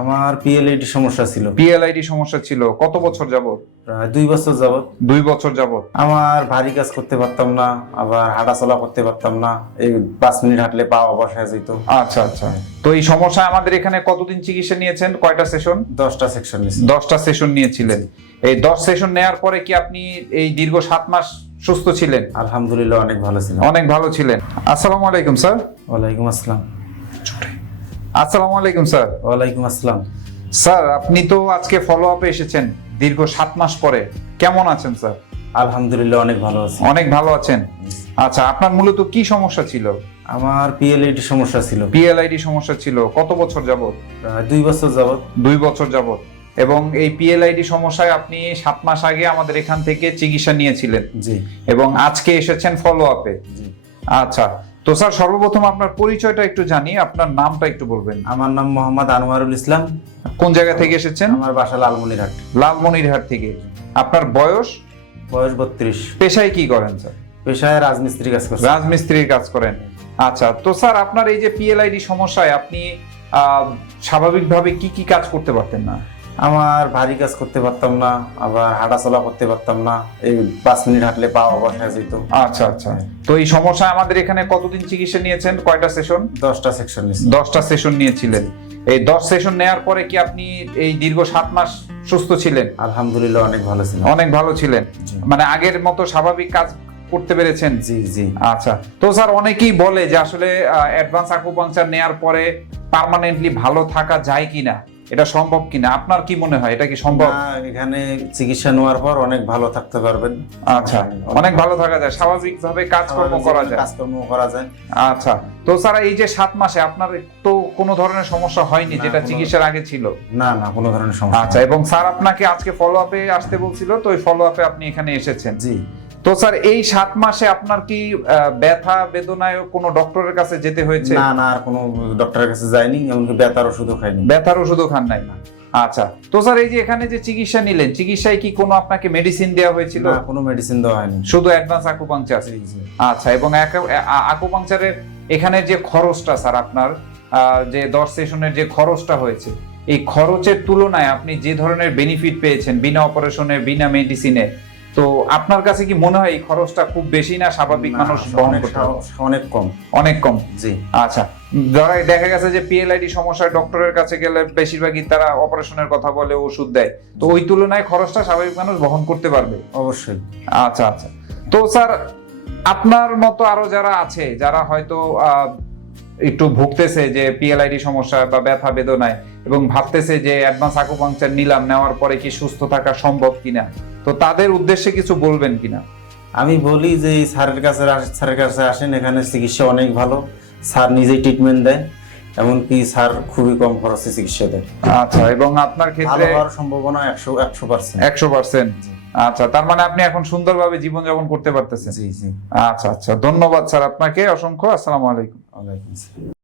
আমার পিএলআইডি সমস্যা ছিল। পিএলআইডি সমস্যা ছিল কত বছর যাবত? প্রায় 2 বছর যাবত। 2 বছর যাবত। আমার ভারী কাজ করতে পারতাম না, আবার হাঁটাচলা করতে পারতাম না। এই 5 মিনিট হাঁটলে পা অবশ হয়ে যেত। আচ্ছা আচ্ছা। তো এই সমস্যা আমাদের এখানে কতদিন চিকিৎসা নিয়েছেন? কয়টা সেশন? 10টা সেকশন নিয়েছি। 10টা সেশন নিয়েছিলেন। এই 10 সেশন নেয়ার পরে কি আপনি এই দীর্ঘ 7 মাস সুস্থ ছিলেন? আলহামদুলিল্লাহ অনেক ভালো ছিল। অনেক ভালো ছিলেন। আসসালামু আলাইকুম স্যার। ওয়ালাইকুম আসসালাম। আসসালামু আলাইকুম স্যার। ওয়ালাইকুম আসসালাম। স্যার আপনি তো আজকে ফলো আপে এসেছেন দীর্ঘ 7 মাস পরে, কেমন আছেন স্যার? আলহামদুলিল্লাহ অনেক ভালো আছি। অনেক ভালো আছেন। আচ্ছা, আপনার মূলত কি সমস্যা ছিল? আমার পিএলআইডি সমস্যা ছিল। পিএলআইডি সমস্যা ছিল কত বছর যাবত? প্রায় 2 বছর যাবত। 2 বছর যাবত। এবং এই পিএলআইডি সমস্যায় আপনি 7 মাস আগে আমাদের এখান থেকে চিকিৎসা নিয়েছিলেন। জি। এবং আজকে এসেছেন ফলো আপে। জি। আচ্ছা, তো স্যার সর্বপ্রথম আপনার পরিচয়টা একটু জানি, আপনার নামটা একটু বলবেন। আমার নাম মোহাম্মদ আনোয়ারুল ইসলাম। কোন জায়গা থেকে এসেছেন? আমার বাসা লালমনিরহাট। লালমনিরহাট থেকে। আপনার বয়স? বয়স 32। পেশায় কি করেন স্যার? পেশায় রাজমিস্ত্রি কাজ করছি। রাজমিস্ত্রির কাজ করেন। আচ্ছা, তো স্যার আপনার এই যে পিএলআইডি সমস্যায় আপনি স্বাভাবিকভাবে কি কি কাজ করতে পারতেন না? আমার ভারী কাজ করতে পারতাম না, আবার হাঁটাচলা করতে পারতাম না। এই 5 মিনিট হাঁটলে পা অবশ হয়ে যেত। আচ্ছা আচ্ছা। তো এই সমস্যা আমাদের এখানে কতদিন চিকিৎসা নিয়েছেন? কয়টা সেশন? 10টা সেকশন নিয়েছি। 10টা সেশন নিয়েছিলেন। এই 10 সেশন নেয়ার পরে কি আপনি এই দীর্ঘ 7 মাস সুস্থ ছিলেন? আলহামদুলিল্লাহ অনেক ভালো ছিল। অনেক ভালো ছিলেন। জি। মানে আগের মতো স্বাভাবিক কাজ করতে পেরেছেন? জি জি। আচ্ছা, তো স্যার অনেকেই বলে যে আসলে অ্যাডভান্স আকুপাংচার নেয়ার পরে পার্মানেন্টলি ভালো থাকা যায় কিনা, এটা সম্ভব কিনা, আপনার কি মনে হয় এটা কি সম্ভব? না, এখানে চিকিৎসা নেওয়ার পর অনেক ভালো থাকতে পারবেন। আচ্ছা, অনেক ভালো থাকা যায়, স্বাভাবিকভাবে কাজকর্ম করা যায়। কাজকর্ম করা যায়। আচ্ছা, তো স্যার এই যে 7 মাসে আপনার তো কোনো ধরনের সমস্যা হয়নি না, যেটা কোনো- চিকিৎসার আগে ছিল? না না, কোনো ধরনের সমস্যা আচ্ছা, নেই। এবং স্যার আপনাকে আজকে ফলো আপে আসতে বলছিল, তো ওই ফলো আপে আপনি এখানে এসেছেন। জি। তো স্যার এই 7 মাসে আপনার কি ব্যথা বেদনায় কোনো ডক্টরের কাছে যেতে হয়েছে? না না, আর কোনো ডক্টরের কাছে যাইনি, এমনকি ব্যথার ওষুধও খাইনি। ব্যথার ওষুধও খান নাই? আচ্ছা, তো স্যার এই যে এখানে যে চিকিৎসা নিলেন, চিকিৎসায় কি কোনো আপনাকে মেডিসিন দেওয়া হয়েছিল? না, কোনো মেডিসিন দেওয়া হয়নি। শুধু অ্যাডভান্স আকুপাংচার? জি জি। আচ্ছা, এবং আকুপাংচারের এখানে যে খরচটা স্যার আপনার যে 10 সেশনের যে খরচটা হয়েছে, এই খরচের তুলনায় আপনি যে ধরনের বেনিফিট পেয়েছেন বিনা অপারেশনে বিনা মেডিসিনে, তো আপনার কাছে কি মনে হয় এই খরচটা খুব বেশি না স্বাভাবিক না, মানুষ বহন অনেক করতে পারে? অনেক কম। অনেক কম। জি। আচ্ছা, ধরা দেখা গেছে যে পিএলআইডি সমস্যায় ডক্টরের কাছে গেলে বেশিরভাগই তারা অপারেশনের কথা বলে, ওষুধ দেয়, তো ওই তুলনায় খরচটা স্বাভাবিক মানুষ বহন করতে পারবে? অবশ্যই। আচ্ছা আচ্ছা। তো স্যার আপনার মতো আরো যারা আছে, যারা হয়তো একটু ভুগতেছে যে পিএলআইডি সমস্যা বা ব্যথা বেদনায়, এবং ভাবতেছে যে অ্যাডভান্স আকুপাংচার নিলাম, নেওয়ার পরে কি সুস্থ থাকা সম্ভব কিনা, তো তাদের উদ্দেশ্যে কিছু বলবেন কিনা? আমি বলি যে এই স্যারের কাছে আসেন, এখানে চিকিৎসা অনেক ভালো। স্যার নিজেই ট্রিটমেন্ট দেয়, এমনকি স্যার খুবই কম খরচে চিকিৎসা দেয়। আচ্ছা, এবং আপনার ভালো ক্ষেত্রে হওয়ার সম্ভাবনা 100%। 100%? আচ্ছা, তার মানে আপনি এখন সুন্দরভাবে জীবনযাপন করতে পারতেছেন? জি জি। আচ্ছা আচ্ছা, ধন্যবাদ স্যার আপনাকে অসংখ্য। আসসালামু আলাইকুম। ওয়ালাইকুম আসসালাম।